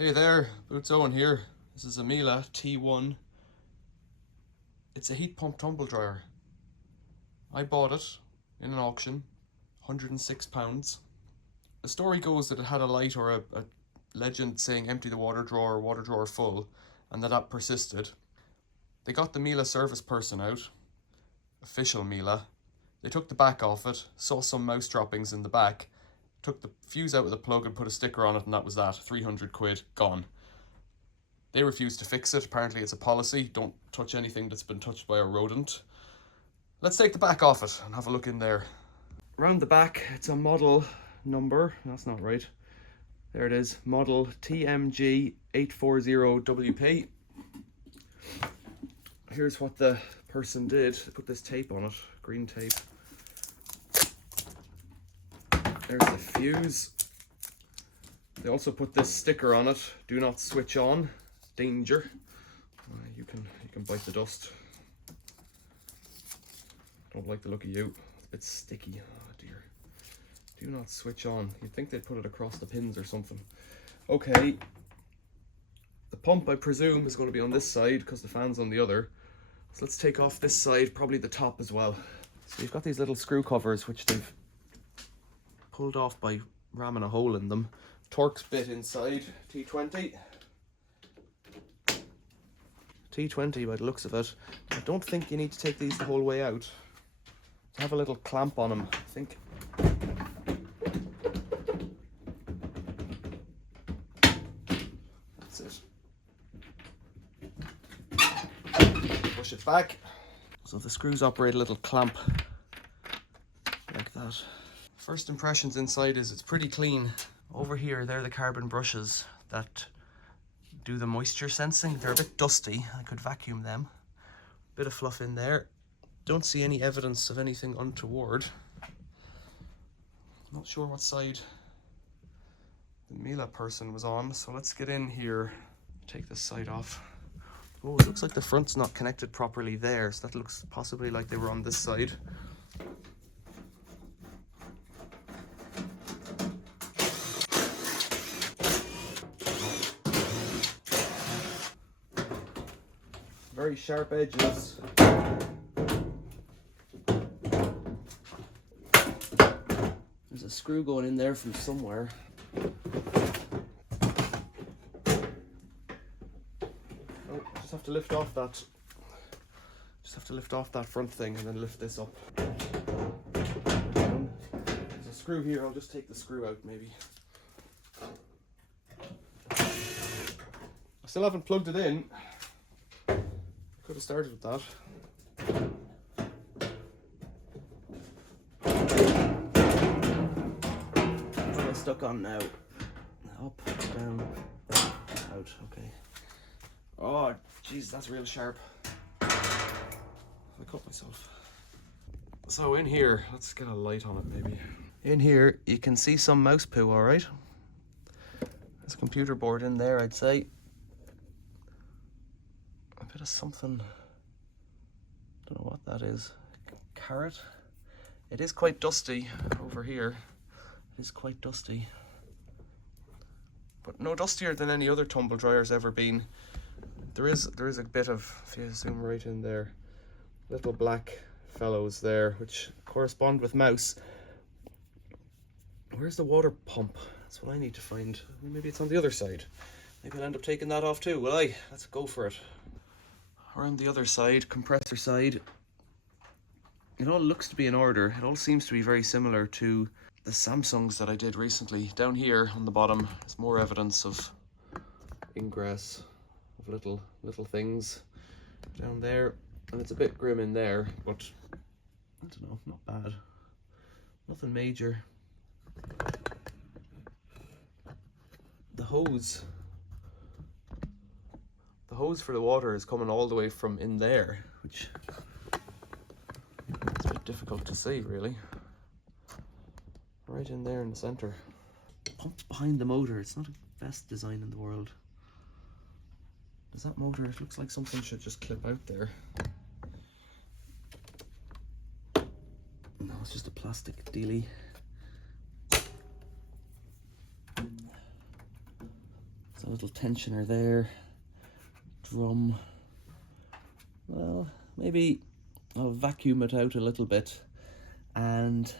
Hey there, Boots Owen here. This is a Miele T1. It's a heat pump tumble dryer. I bought it in an auction, £106. The story goes that it had a light or a legend saying empty the water drawer full, and that persisted. They got the Miele service person out, official Miele. They took the back off it, saw some mouse droppings in the back, took the fuse out with the plug and put a sticker on it, and that was that. 300 quid, gone. They refused to fix it. Apparently it's a policy, don't touch anything that's been touched by a rodent. Let's take the back off it and have a look in there. Around the back, it's a model number, that's not right. There it is, model TMG840WP. Here's what the person did. They put this tape on it, green tape. There's the fuse. They also put this sticker on it, do not switch on, danger. You can bite the dust. Don't like the look of you, it's a bit sticky, oh dear. Do not switch on. You'd think they'd put it across the pins or something. Okay, the pump I presume is going to be on this side because the fan's on the other. So let's take off this side, probably the top as well. So you've got these little screw covers which they've pulled off by ramming a hole in them. Torx bit inside, T20 by the looks of it. I don't think you need to take these the whole way out. They have a little clamp on them, I think. That's it. Push it back. So the screws operate a little clamp like that. First impressions inside is it's pretty clean. Over here, they're the carbon brushes that do the moisture sensing. They're a bit dusty. I could vacuum them. Bit of fluff in there. Don't see any evidence of anything untoward. Not sure what side the Miele person was on, so let's get in here. Take this side off. Oh, it looks like the front's not connected properly there, so that looks possibly like they were on this side. Very sharp edges. There's a screw going in there from somewhere. Oh, just have to lift off that. Just have to lift off that front thing and then lift this up. There's a screw here. I'll just take the screw out maybe. I still haven't plugged it in. Could have started with that. What am I stuck on now? Up, down, out, okay. Oh, jeez, that's real sharp. I cut myself. So in here, let's get a light on it maybe. In here, you can see some mouse poo, all right? There's a computer board in there, I'd say. A bit of something, don't know what that is. Carrot. It is quite dusty over here. It is quite dusty, but no dustier than any other tumble dryer's ever been. There is a bit of, if you zoom right in there, little black fellows there which correspond with mouse. Where's the water pump? That's what I need to find. Maybe it's on the other side. Maybe I'll end up taking that off too, will I? Let's go for it. Around the other side, compressor side, it all looks to be in order. It all seems to be very similar to the Samsungs that I did recently. Down here on the bottom, there's more evidence of ingress, of little things down there, and it's a bit grim in there, but I don't know, not bad. Nothing major. The hose for the water is coming all the way from in there, which is a bit difficult to see really. Right in there in the center. The pump's behind the motor. It's not the best design in the world. Does that motor, it looks like something should just clip out there. No, it's just a plastic dealie. a little tensioner there. Drum. Well, maybe I'll vacuum it out a little bit and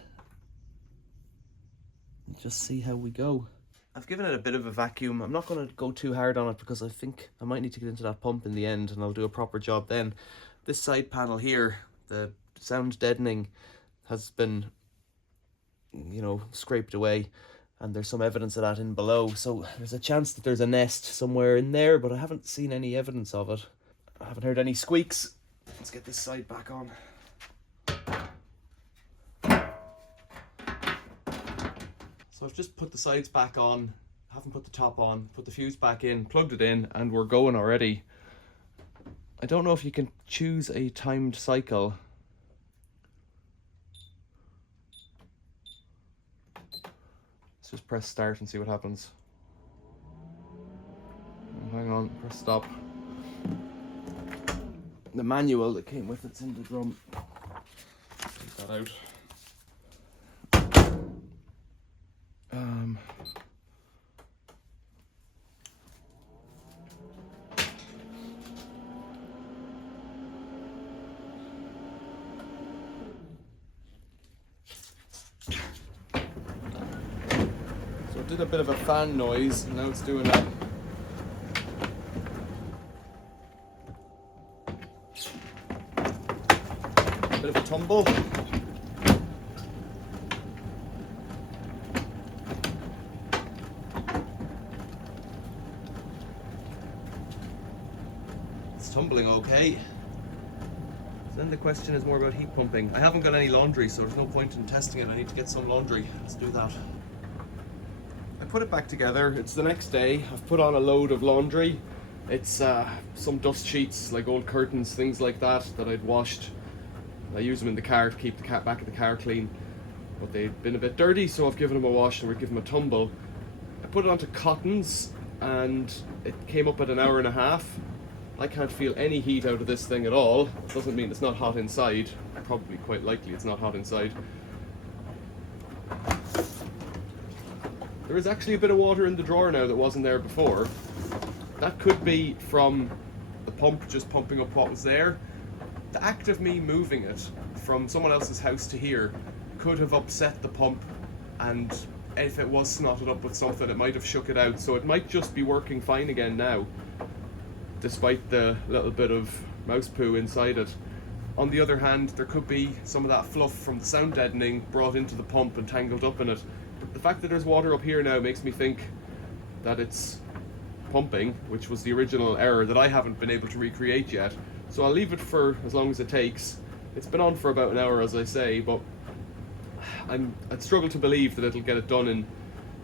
just see how we go. I've given it a bit of a vacuum. I'm not going to go too hard on it because I think I might need to get into that pump in the end, and I'll do a proper job then. This side panel here, the sound deadening, has been, you know, scraped away, and there's some evidence of that in below, so there's a chance that there's a nest somewhere in there, but I haven't seen any evidence of it. I haven't heard any squeaks. Let's get this side back on. So I've just put the sides back on, haven't put the top on, put the fuse back in, plugged it in, and we're going already. I don't know if you can choose a timed cycle. Let's just press start and see what happens. Hang on, press stop. The manual that came with it's in the drum. Take that out. So it did a bit of a fan noise, and now it's doing a bit of a tumble. It's tumbling okay. So then the question is more about heat pumping. I haven't got any laundry, so there's no point in testing it. I need to get some laundry. Let's do that. I put it back together. It's the next day. I've put on a load of laundry. It's some dust sheets, like old curtains, things like that I'd washed. I use them in the car to keep the back of the car clean, but they've been a bit dirty, so I've given them a wash and we're giving them a tumble. I put it onto cottons and it came up at 1.5 hours. I can't feel any heat out of this thing at all. It doesn't mean it's not hot inside. Probably quite likely it's not hot inside. There is actually a bit of water in the drawer now that wasn't there before. That could be from the pump just pumping up what was there. The act of me moving it from someone else's house to here could have upset the pump, and if it was snotted up with something, it might have shook it out. So it might just be working fine again now, despite the little bit of mouse poo inside it. On the other hand, there could be some of that fluff from the sound deadening brought into the pump and tangled up in it. But the fact that there's water up here now makes me think that it's pumping, which was the original error that I haven't been able to recreate yet. So I'll leave it for as long as it takes. It's been on for about 1 hour, as I say, but I'd struggle to believe that it'll get it done in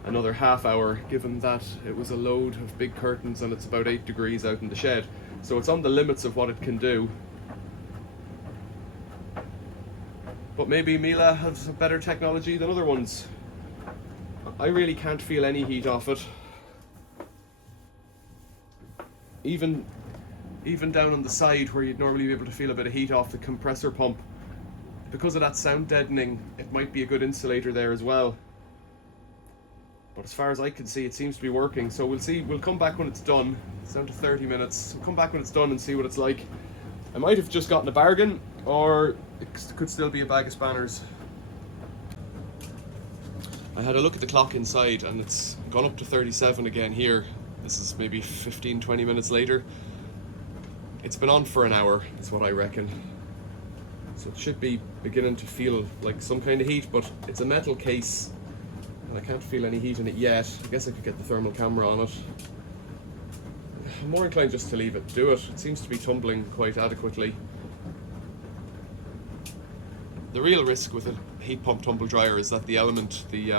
another half hour, given that it was a load of big curtains and it's about 8 degrees out in the shed. So it's on the limits of what it can do. But maybe Miele has a better technology than other ones. I really can't feel any heat off it. Even down on the side where you'd normally be able to feel a bit of heat off the compressor pump, because of that sound deadening, it might be a good insulator there as well. But as far as I can see, it seems to be working. So we'll see. We'll come back when it's done. It's down to 30 minutes. We'll come back when it's done and see what it's like. I might have just gotten a bargain, or it could still be a bag of spanners. I had a look at the clock inside and it's gone up to 37 again here. This is maybe 15-20 minutes later. It's been on for 1 hour, is what I reckon. So it should be beginning to feel like some kind of heat, but it's a metal case and I can't feel any heat in it yet. I guess I could get the thermal camera on it. I'm more inclined just to leave it do it. It seems to be tumbling quite adequately. The real risk with a heat pump tumble dryer is that the element, the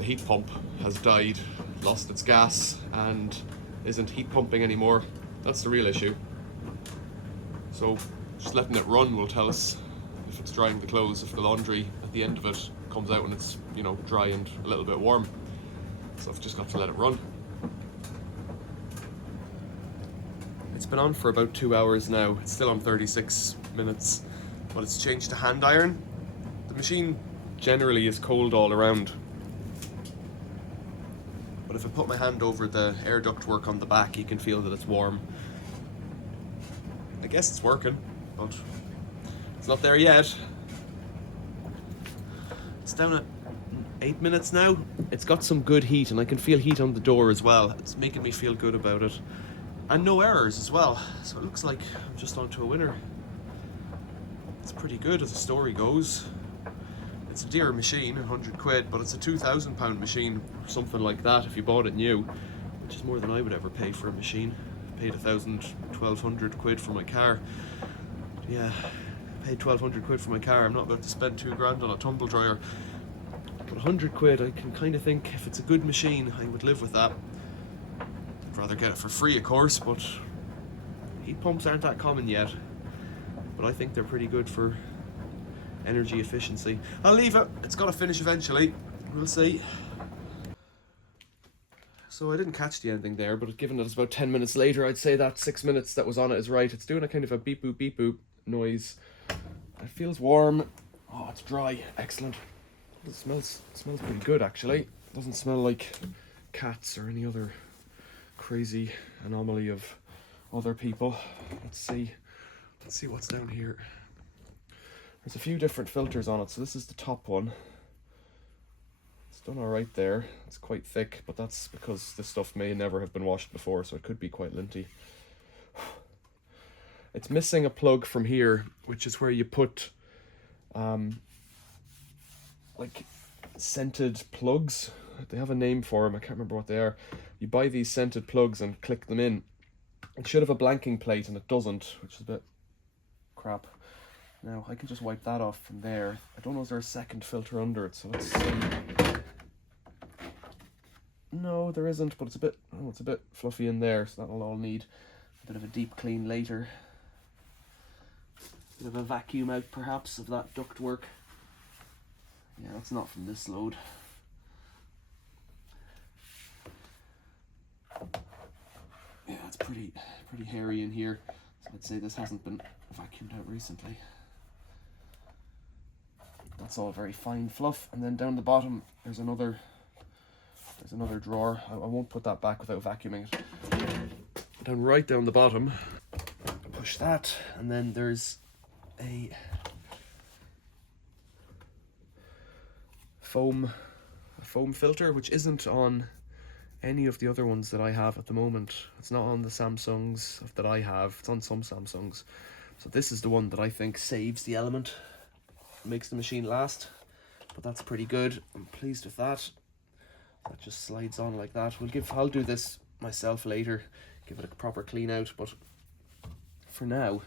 heat pump has died, lost its gas and isn't heat pumping anymore. That's the real issue. So just letting it run will tell us if it's drying the clothes, if the laundry at the end of it comes out when it's, you know, dry and a little bit warm. So I've just got to let it run. It's been on for about 2 hours now. It's still on 36 minutes, but it's changed to hand iron. The machine generally is cold all around, but if I put my hand over the air ductwork on the back, you can feel that it's warm. I guess it's working, but it's not there yet. It's down at 8 minutes now. It's got some good heat, and I can feel heat on the door as well. It's making me feel good about it. And no errors as well, so it looks like I'm just onto a winner. It's pretty good as the story goes. It's a dear machine, 100 quid, but it's a £2,000 machine or something like that if you bought it new, which is more than I would ever pay for a machine. I paid 1,200 quid for my car. Yeah, I paid 1,200 quid for my car. I'm not about to spend 2 grand on a tumble dryer. But 100 quid, I can kind of think if it's a good machine, I would live with that. I'd rather get it for free, of course, but heat pumps aren't that common yet. But I think they're pretty good for energy efficiency. I'll leave it. It's got to finish eventually. We'll see. So I didn't catch the ending there, but given that it's about 10 minutes later, I'd say that 6 minutes that was on it is right. It's doing a kind of a beep boop noise. It feels warm. Oh, it's dry. Excellent. It smells pretty good, actually. It doesn't smell like cats or any other crazy anomaly of other people. Let's see what's down here. There's a few different filters on it, so this is the top one. It's done all right there. It's quite thick, but that's because this stuff may never have been washed before, so it could be quite linty. It's missing a plug from here, which is where you put like scented plugs. They have a name for them, I can't remember what they are. You buy these scented plugs and click them in. It should have a blanking plate and it doesn't, which is a bit crap. Now I can just wipe that off from there. I don't know, is there a second filter under it, so let's see. No, there isn't, but it's a bit fluffy in there, so that'll all need a bit of a deep clean later. Bit of a vacuum out perhaps of that ductwork. Yeah, that's not from this load. Yeah, it's pretty hairy in here. So I'd say this hasn't been vacuumed out recently. That's all very fine fluff. And then down the bottom, there's another drawer. I won't put that back without vacuuming it. Right down the bottom, push that, and then there's a foam filter, which isn't on any of the other ones that I have at the moment. It's not on the Samsungs that I have. It's on some Samsungs. So this is the one that I think saves the element, makes the machine last. But that's pretty good. I'm pleased with that. That just slides on like that. I'll do this myself later, give it a proper clean out, but for now,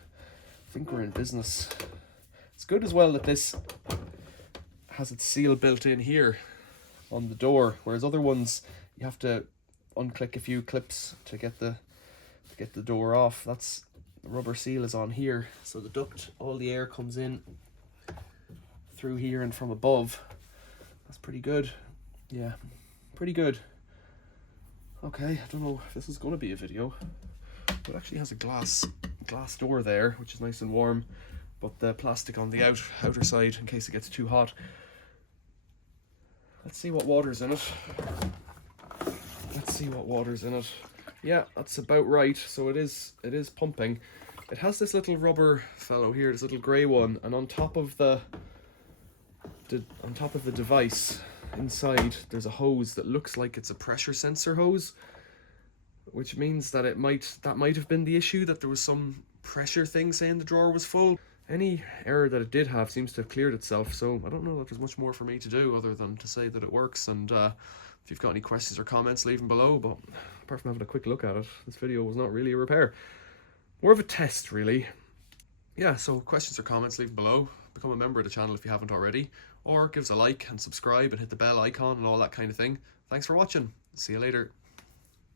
I think we're in business. It's good as well that this has its seal built in here on the door, whereas other ones you have to unclick a few clips to get the door off. That's the rubber seal is on here, so the duct, all the air comes in through here and from above. That's pretty good. Yeah, pretty good. Okay, I don't know if this is going to be a video, but it actually has a glass door there, which is nice and warm, but the plastic on the outer side in case it gets too hot. Let's see what water's in it. Yeah, that's about right. So it is pumping. It has this little rubber fellow here, this little grey one, and on top of the device inside there's a hose that looks like it's a pressure sensor hose, which means that that might have been the issue, that there was some pressure thing saying the drawer was full. Any error that it did have seems to have cleared itself, so I don't know that there's much more for me to do other than to say that it works. And if you've got any questions or comments, leave them below. But apart from having a quick look at it, this video was not really a repair, more of a test really. Yeah, so questions or comments, leave them below. Become a member of the channel if you haven't already, or give us a like and subscribe and hit the bell icon and all that kind of thing. Thanks for watching. See you later.